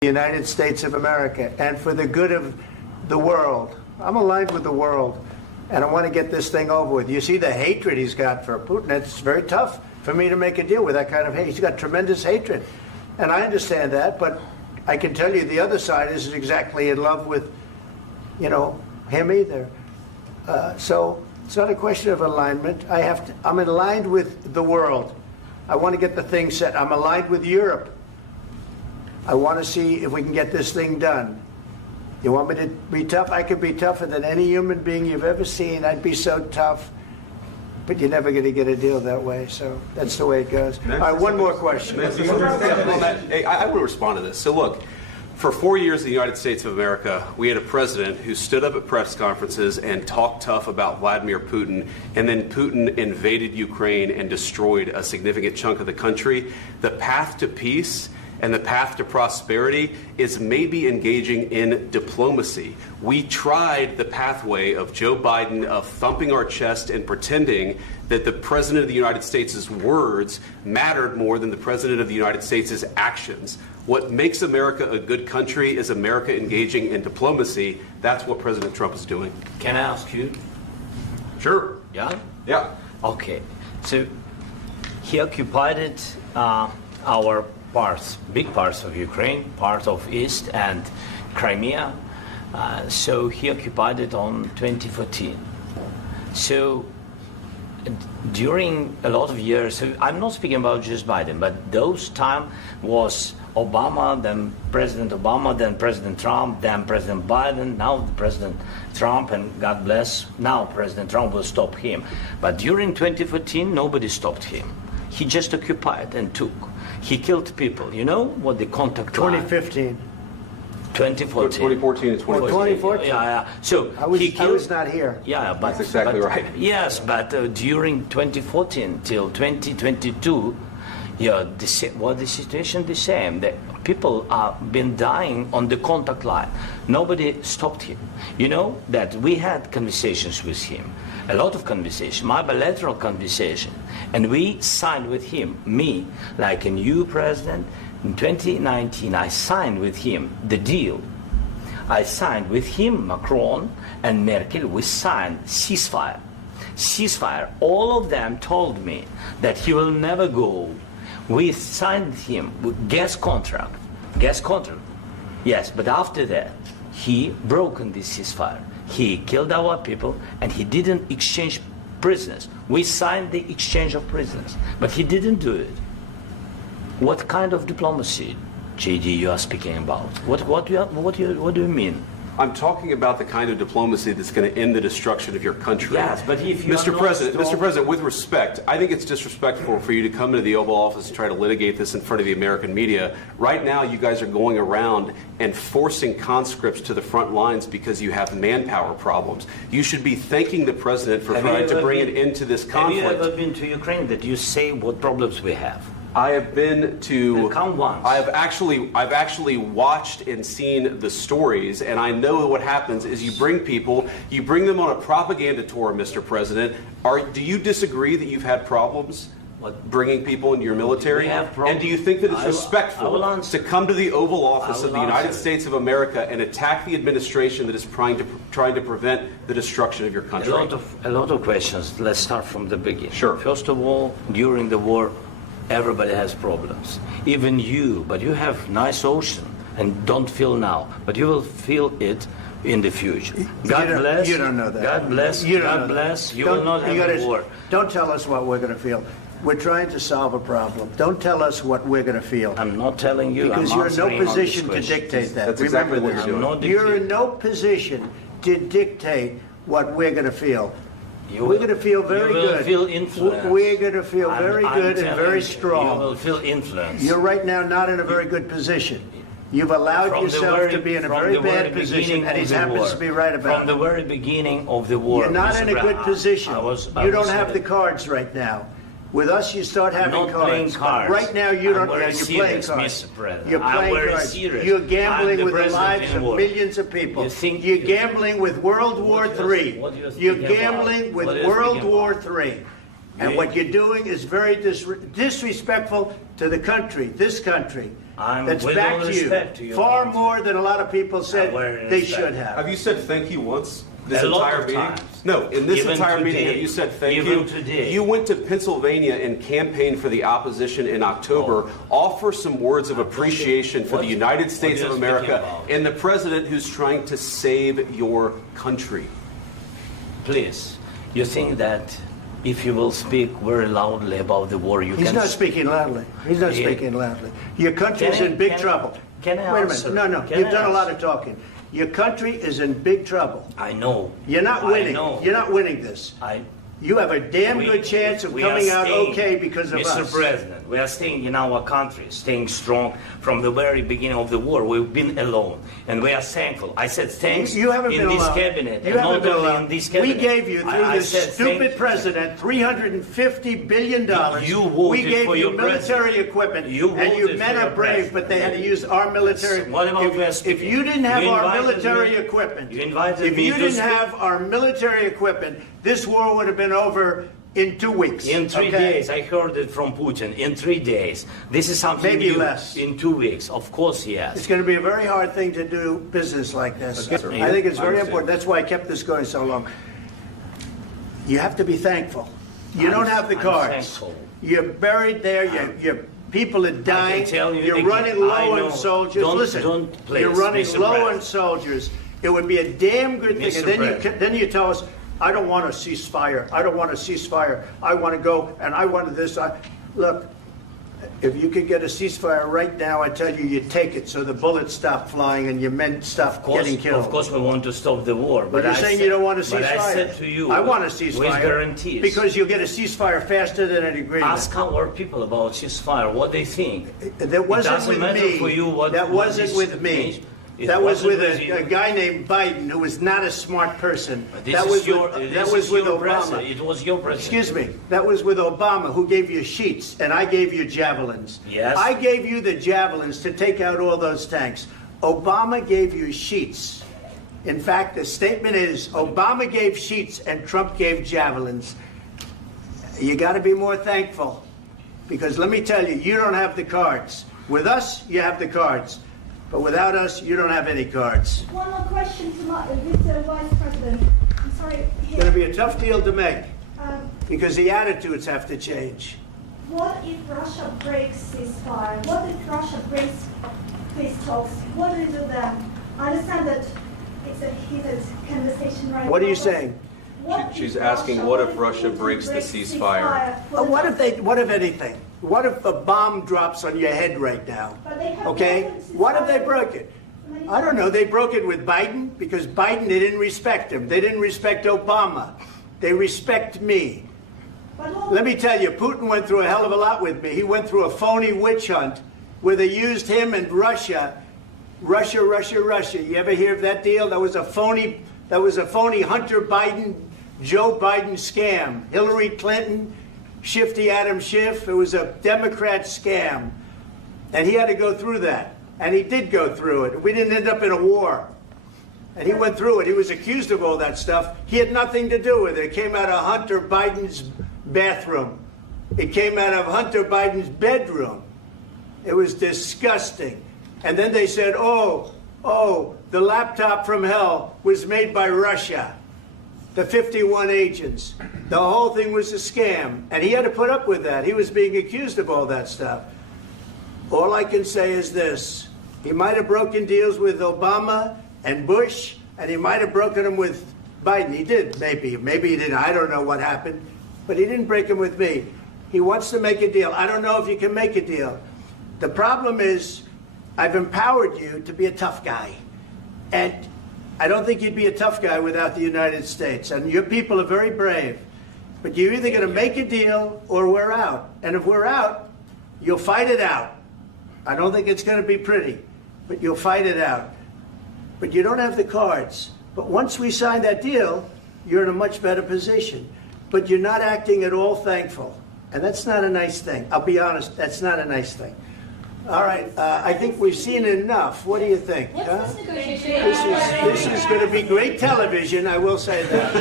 the United States of America and for the good of the world. I'm aligned with the world, and I want to get this thing over with. You see the hatred he's got for Putin. It's very tough for me to make a deal with that kind of hate. He's got tremendous hatred, and I understand that, but I can tell you the other side isn't exactly in love with, him either. So it's not a question of alignment. I'm aligned with the world. I want to get the thing set. I'm aligned with Europe. I want to see if we can get this thing done. You want me to be tough? I could be tougher than any human being you've ever seen. I'd be so tough. But you're never going to get a deal that way. So that's the way it goes. All right, one more question. Hey, I want to respond to this. So look, for 4 years in the United States of America, we had a president who stood up at press conferences and talked tough about Vladimir Putin, and then Putin invaded Ukraine and destroyed a significant chunk of the country. The path to peace and the path to prosperity is maybe engaging in diplomacy. We tried the pathway of Joe Biden of thumping our chest and pretending that the President of the United States' words mattered more than the President of the United States' actions. What makes America a good country is America engaging in diplomacy. That's what President Trump is doing. Can I ask you? Sure. Yeah? Yeah. Okay. So he occupied our big parts of Ukraine, part of East and Crimea. So he occupied it on 2014. So during a lot of years, so I'm not speaking about just Biden, but those time was Obama, then President Obama, then President Trump, then President Biden, now President Trump, and God bless, now President Trump will stop him. But during 2014, nobody stopped him. He just occupied and took. He killed people. You know what the contact 2015. 2014. 2014 and 2014. 2014. Yeah. So I was not here. Yeah, but that's exactly right. Yes, but during 2014 till 2022, the situation the same. The people have been dying on the contact line. Nobody stopped him. You know that we had conversations with him, a lot of conversation, my bilateral conversation, and we signed with him, me, like a new president. In 2019, I signed with him the deal. I signed with him, Macron and Merkel, we signed ceasefire. Ceasefire. All of them told me that he will never go. We signed him with gas contract. Yes, but after that, he broken this ceasefire. He killed our people and he didn't exchange prisoners. We signed the exchange of prisoners, but he didn't do it. What kind of diplomacy, JD, you are speaking about? What do you mean? I'm talking about the kind of diplomacy that's going to end the destruction of your country. Yes, but if you Mr. President, with respect, I think it's disrespectful for you to come into the Oval Office and try to litigate this in front of the American media. Right now, you guys are going around and forcing conscripts to the front lines because you have manpower problems. You should be thanking the President for trying to bring an end to this conflict. Have you ever been to Ukraine that you say what problems we have? I have been to. Come once. I've actually watched and seen the stories, and I know what happens is you bring them on a propaganda tour, Mr. President. Do you disagree that you've had problems bringing people into your military? And do you think that it's respectful to come to the Oval Office of the United States of America and attack the administration that is trying to prevent the destruction of your country? A lot of questions. Let's start from the beginning. Sure. First of all, during the war, everybody has problems, even you, but you have nice ocean and don't feel now, but you will feel it in the future. God bless. You don't know that. God bless. God bless. You will not have a war. Don't tell us what we're going to feel. We're trying to solve a problem. Don't tell us what we're going to feel. I'm not telling you. Because you're in no position to dictate that. That's exactly what you're doing. You're in no position to dictate what we're going to feel. We're going to feel very good. You will feel influence. We're going to feel very good and very strong. You will feel influence. You're right now not in a very good position. You've allowed yourself to be in a very bad position, and he happens to be right about it. From the very beginning of the war. You're not in a good position. You don't have the cards right now. With us, you start having cards. Right now, you don't. You're playing cards. You're playing cards. You're gambling with the lives of millions of people. You're gambling with World War III. You're gambling with World War III. And what you're doing is very disrespectful to the country, this country. That's back to you far more than a lot of people said they should have. Have you said thank you once? This A lot entire of meeting? times. No, in this Even entire meeting, today. have you said thank Even you? today. You went to Pennsylvania and campaigned for the opposition in October. Offer some words of appreciation for the United States of America and the president who's trying to save your country. Please, you think that if you will speak very loudly about the war, you He's can... not speaking loudly. He's not speaking loudly. Your country's in big trouble. Can I Wait a answer? minute. No, Can you've I done a lot answer? of talking. Your country is in big trouble. I know. You're not winning. I know. You're not winning this. You have a damn good chance of coming out okay because of us. Mr. President, we are staying in our country, staying strong from the very beginning of the war. We've been alone, and we are thankful. I said thanks You haven't in been this alone. cabinet, You and haven't not been only alone. in this cabinet. We gave you, through I this said stupid president, $350 billion. You voted we gave for you your military president. equipment, You and you voted men for are your brave, president. but they had to use our military. What about If you didn't have You our invited military me- equipment, you invited if me you to didn't speak. have our military equipment, this war would have been over in 2 weeks. In 3 okay? days, I heard it from Putin. In 3 days, this is something Maybe new. less. In 2 weeks, of course, yes. It's going to be a very hard thing to do business like this. Okay. I think it's I very understand. important. That's why I kept this going so long. You have to be thankful. You don't have the I'm cards. thankful. You're buried there. Your people are dying. tell you You're again, running I low know. on soldiers. Don't- Listen, don't please, you're running Mr. low President. on soldiers. It would be a damn good thing. Mr. And President. then you tell us, I don't want a ceasefire. I don't want a ceasefire. I want to go, and I wanted this. Look, if you could get a ceasefire right now, I tell you, you take it so the bullets stop flying and your men stop getting killed. Of course, we want to stop the war. But you're saying you don't want a ceasefire. But I said to you, I want a ceasefire. with guarantees. Because you'll get a ceasefire faster than an agreement. Ask our people about ceasefire, what they think. That wasn't doesn't with matter me. for you what- That what wasn't this with me. means. It That was wasn't with with you. a guy named Biden, who was not a smart person. This That is was your, with, this that was is with your Obama. president. It was your president. Excuse me. That was with Obama, who gave you sheets, and I gave you javelins. Yes. I gave you the javelins to take out all those tanks. Obama gave you sheets. In fact, the statement is Obama gave sheets and Trump gave javelins. You got to be more thankful, because let me tell you, you don't have the cards. With us, you have the cards. But without us, you don't have any cards. One more question to Mr. Vice President. I'm sorry. It's going to be a tough deal to make, Um, because the attitudes have to change. what if Russia breaks ceasefire? What if Russia breaks peace talks? What do you do then? I understand that it's a heated conversation right now. What are you but saying? what She's if asking, what if Russia Putin breaks the breaks ceasefire? for the What talks? what if anything? What if a bomb drops on your head right now? But they have Okay? broken ceasefire What if they broke it? many I don't know. They broke it with Biden, because Biden, they didn't respect him. They didn't respect Obama. They respect me. But what- Let me tell you, Putin went through a hell of a lot with me. He went through a phony witch hunt where they used him and Russia. Russia. You ever hear of that deal? That was a phony Hunter Biden, Joe Biden scam. Hillary Clinton, Shifty Adam Schiff. It was a Democrat scam. And he had to go through that. And he did go through it. We didn't end up in a war. And he went through it. He was accused of all that stuff. He had nothing to do with it. It came out of Hunter Biden's bathroom. It came out of Hunter Biden's bedroom. It was disgusting. And then they said, oh, the laptop from hell was made by Russia. The 51 agents. The whole thing was a scam. And he had to put up with that. He was being accused of all that stuff. All I can say is this. He might have broken deals with Obama and Bush, and he might have broken them with Biden. He did, maybe. Maybe he didn't. I don't know what happened. But he didn't break them with me. He wants to make a deal. I don't know if you can make a deal. The problem is, I've empowered you to be a tough guy. And I don't think you'd be a tough guy without the United States. And your people are very brave. But you're either going to make a deal or we're out. And if we're out, you'll fight it out. I don't think it's going to be pretty, but you'll fight it out. But you don't have the cards. But once we sign that deal, you're in a much better position. But you're not acting at all thankful. And that's not a nice thing. I'll be honest, that's not a nice thing. All right, I think we've seen enough. What do you think? Huh? What's this negotiation? This is going to be great television, I will say that.